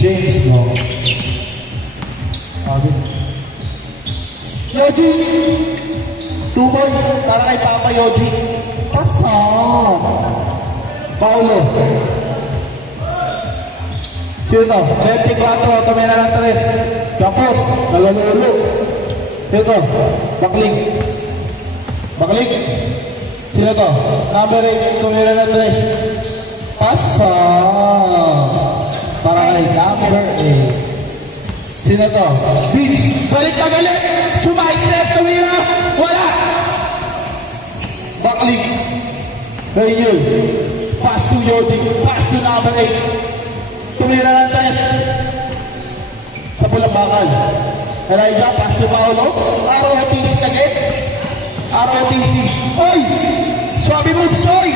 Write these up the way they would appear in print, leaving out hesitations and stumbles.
James mo. Yoji! 2 points para kay Papa Yoji. Pasok! Paulo. Sino to? 24, tumira ng 3. Tapos, nalululo. Sino to? Bakling. Bakling. Sino to? Number 8, tumira ng 3. Pasok! Para kay number 8. Sino to? Vince. Balik na galit. Sumay-step. Tumira. Wala. Bakling. Rayul. Pass to Yoji. Pass to number 8. Tumira ng 3. Sa pulang bakal. Elijah. Pass to Paolo. ROTC again. ROTC. Oy! Swabe moves. Oy!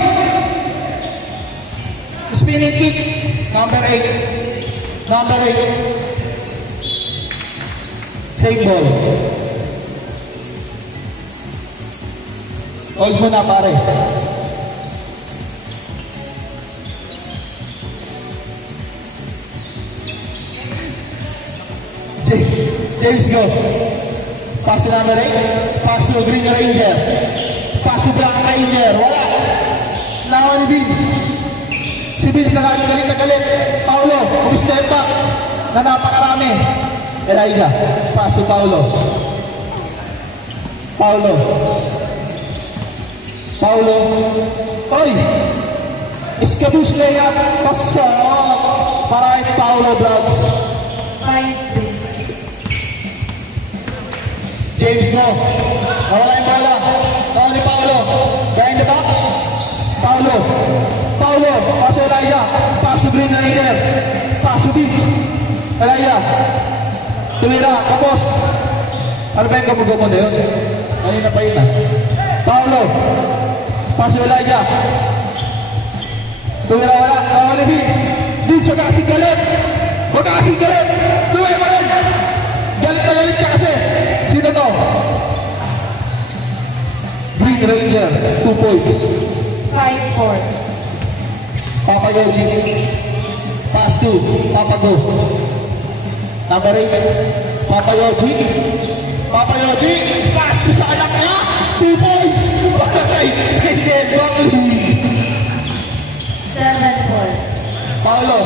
Spinning kick. Number 8. Number 8. Same ball. Hold mo na pare. James go. Pass to number 8. Pass to Green Ranger. Pass to Black Ranger. Wala. Nawa ni Vince. Si Vince galit na galit. Paulo, umistep back. Na napakarami. Elijah, pass to Paulo. Paulo. Paulo. Oy! Iskabush layup. Pasok. Para kay Paulo Vlogs. James mo. Nawala yung bola. Nawala ni Paulo. Behind the back. Paulo. Paulo. Pass to Elijah. Pass to Green Ranger. Pass to Beach. Elijah. Tumira, tapos. Ano ba yung kamugamon na yun? Ayun na pa yun ah. Paulo. Paso Elijah. Tumira wala. Tawag ni Vince. Vince, huwag kasing galit. Huwag kasing galit. Tumira mo rin. Galit na galit ka kasi. Sino to? Green Ranger. 2 points. 5-4. Papa Yoji. Pass to Papa Go. Number 8, Papa Yoji. Papa Yoji, pass to sa anak niya. 2 points. Kay Bakling. 7-4. Paulo.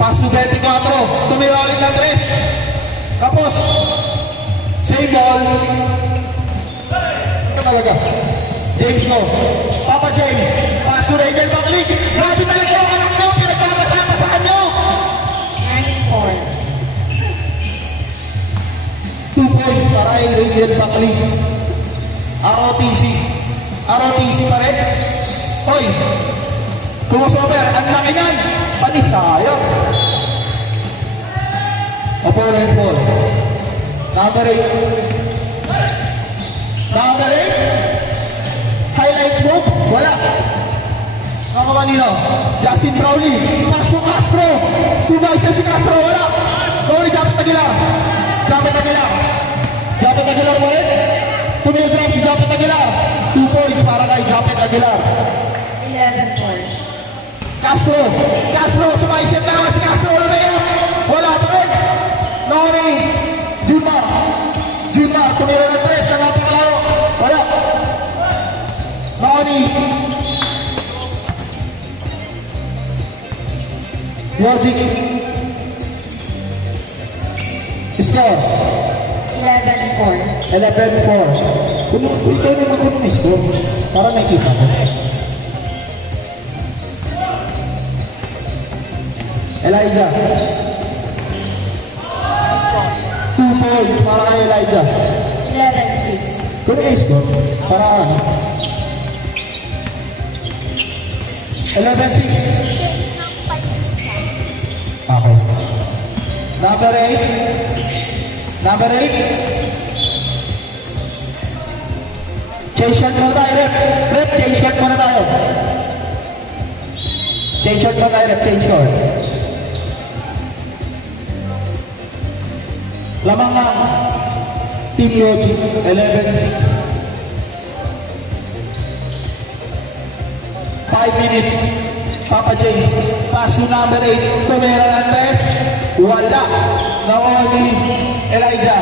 Pass to 24. Tumira ulit ng 3. Tapos, same ball. Ito talaga. James no. Papa James. Pass to Ranger Bakling. Grabe talaga yung anak niyo. Pinagpapasama-saan niyo. 2 points para kay Ranger Bakling. ROTC. ROTC pa rin. Hoy! Crossover. Ang laki yan. Panisayang. Opponent ball. Number 8. Number 8. Highlight move. Wala. Nakawa nila. Justin Brownlee. Pass to Castro. 2 biceps si Castro. Wala. Sorry, Japet Aguilar. Japet Aguilar. Japet Aguilar mo rin. Tumigrab si Japet Aguilar. 2 points para kay Japet Aguilar. 11 points. Castro. Castro. Sumaisip na naman si Castro. Wala na yan. Wala pa rin. Nori. Junmar. Junmar. Tumira ng 3. Na napakalayo. Wala. Nori. Logic. Score. 11-4. 11-4. Ikaw naman kung may score. Para nakikita ko. Elijah. 2 points para kay Elijah. 11-6. Kung may score, para ano? 11-6. Okay. Number 8. Number 8. Change shot muna tayo, rep. Rep, change shot muna tayo. Change shot muna tayo, rep. Change shot. Lamang na. Team Yoji, 11-6. 5 minutes. Papa James. Pass to number 8, Tumira Andres. Wala. Naoni Elijah.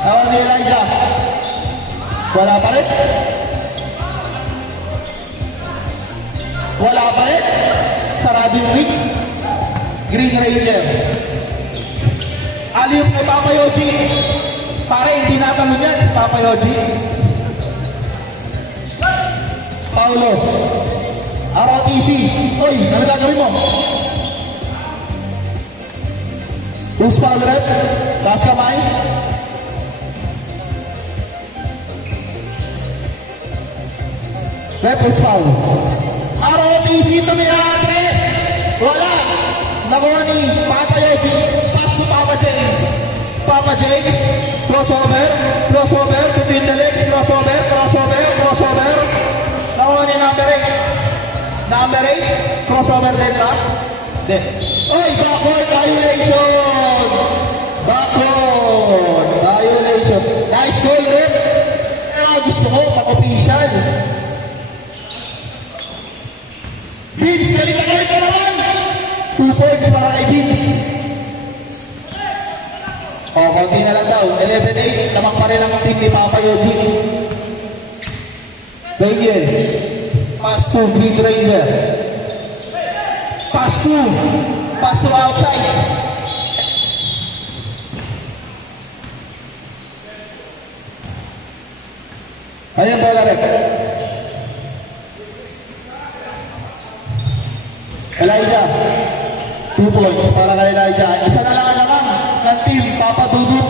Naoni Elijah. Wala pa rin. Wala pa rin. Sarading Rick. Green Ranger. Aliyong kay Papa Yoji. Pare, hindi natanong yan si Papa Yoji. Paulo. ROTC. Oy, ano gagawin mo? Who's foul rep? Taas kamay. Rep, who's foul? ROTC, Tumira Andres. Wala. Nakuha ni Papa Yogi. Pass to Papa James. Papa James. Crossover. Crossover. Between the legs. Crossover. Crossover. Crossover. Nakuha ni number 8. Number 8. Crossover din ba? Hindi. Oy, backward violation. Backward violation. Nice goal, Rep. Gusto ko, pang-official. Vince, galing ka naman! 2 points para kay Vince. O, konti na lang daw. 11-8, lamang pa rin ang team ni Papa Yogi. Ranger. Pass to Green Ranger. Pass to outside. Ayan bola rin. Elijah. 2 points para kay Elijah. Isa na lang naman ng team Papa Dudut.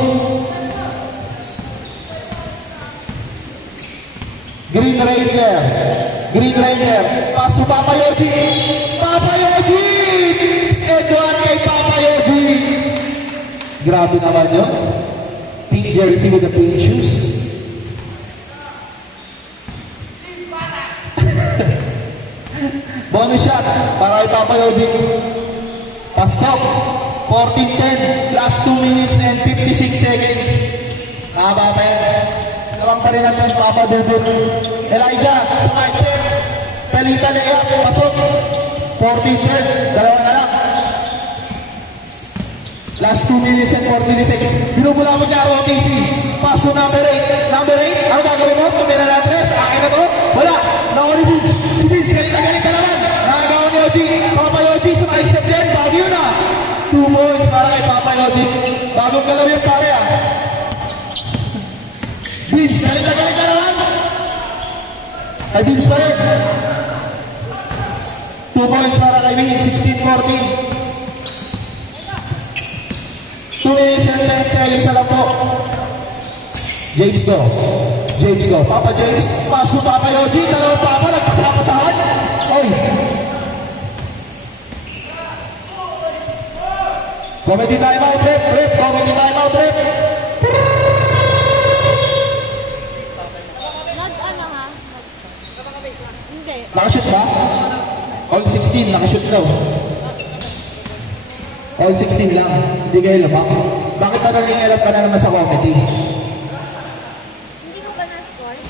Green Ranger. Green Ranger. Pass to Papa Yogi. Papa Yogi! Edward kay Papa Yogi. Grabe naman yun. Pink jersey with the pink shoes. Bonus shot para kay Papa Yogi. Pasok. 14-10. Last 2 minutes and 56 seconds. Nakababay. Namang pa rin natin Papa Dudut. Elijah. Smart set. Pelita layup. Pasok. 14-10. Dalawa na lang. Last 2 minutes and 43 seconds. Binubula mo niya ROTC. Paso number 8. Number 8. Ano gagawin mo? Tumira na 3. Akin na to. Wala. Nakuha ni Vince. Si Vince. Galit ka naman. Nakagawa ni Yogi. Papa Yogi. Sa step dyan. Bago yun ah. 2 points para kay Papa Yogi. Bagong galaw yung pare ah. Vince. Galit ka naman. Kay Vince pa rin. 2 points para kay Vince. 16-14. 2 minutes and 10 seconds lang po. James go. James go. Papa James. Paso Papa Yogi. Dalawang Papa. Nagpasapasahan. Oy. Comedy time out, rep. Rep. Comedy time out, rep. Nag-ano ha? Hindi. Nakashoot ba? All 16. Nakashoot daw. All 16 lang. Hindi kayo lamang. Bakit madaling alam ka na naman sa comedy? Hindi ko ba na-score?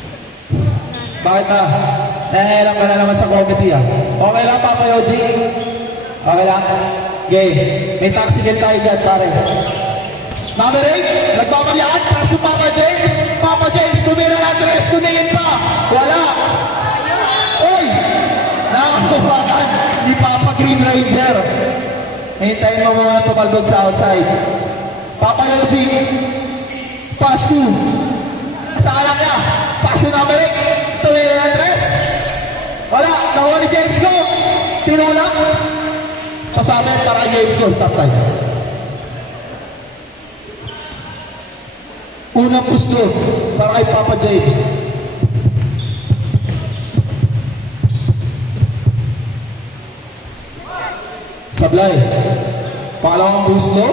Bakit na? Nangyayarang ka na naman sa comedy ah. Okay lang Papa Yogi? Okay lang? Okay. May taxical tayo dyan pare. Number 8. Nagbabalyan. Paso Papa James. Papa James. Tumira na 3. Tumingin pa. Wala. Uy! Nakakupakan ni Papa Green Ranger. Hintayin mo mga tumalbog sa outside. Papa Yogi. Pass 2. Sa anak niya. Pass to number 8. Tumira na 3. Wala. Nakuha ni James go. Tinulak. Pasabi para James go. Stop time. Unang pusto para kay Papa James. Sablay. Pangalawang pusto.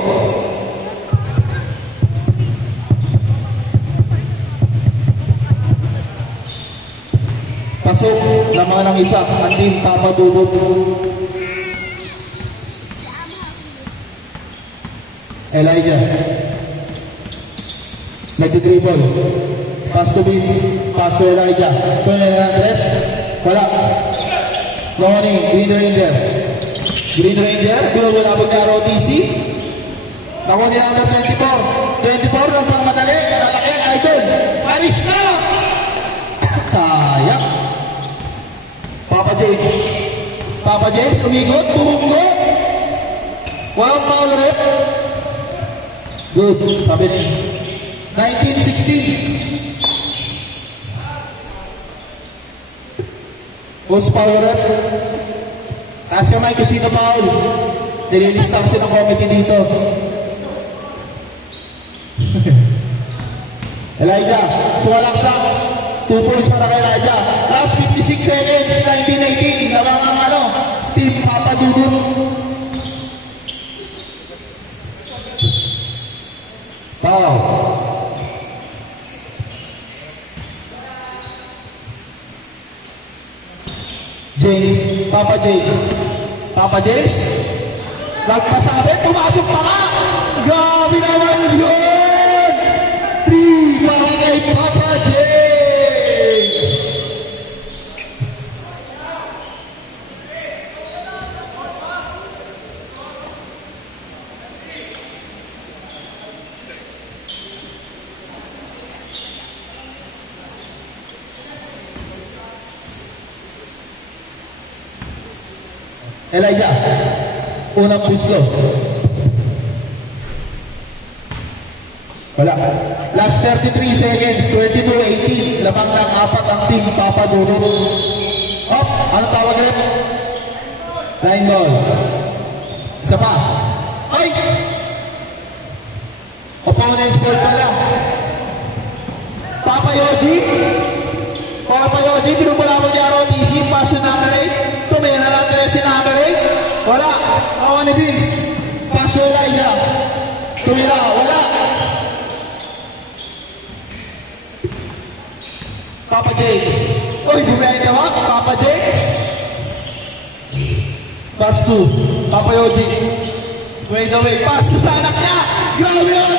Pasok naman ng isa. Andin Papa Dudut. Elijah. Nagdi-dribble. Pass to Vince. Pass to Elijah. Ito na Andres. Wala. Morning, Green Ranger. Green Ranger, binubulabog na ROTC. Nakuha nila number 24. 24, ng pangmadali. Lalaki, idol. Paris na! Sayang. Papa James. Papa James, umigot, bumunggo. Walang foul rep. Good, sabi niya. 19-16. Post foul rep. Taas kamay kung sino foul. Nililista kasi ng committee dito. Elijah, sumalaksak. 2 points para kay Elijah. Last 56 seconds, 19-18. Lamang ang Team Papa Dudut. Foul. James, Papa James. Papa James. Nagpasabi, pumasok pa nga. Grabe naman yun. 3 para kay Papa James. Elijah, unang pislo. Wala. Last 33 seconds, 22-18. Lamang ng 4 ang team Papa Dudut. Up, anong tawag ulit? Line ball. Isa pa. Ay! Opponent's ball pala. Papa Yoji. Papa Yoji, pinupala mo niya ROTC. Pass yung number 8. Tumena lang 13 number 8. Wala. Kawa ni Vince. Pass yung Elijah. Tumira. Wala. Papa James. Uy, bumaya naman. Papa James. Pass to Papa Yoji. Wait away. Pass to sa anak niya. Grabe naman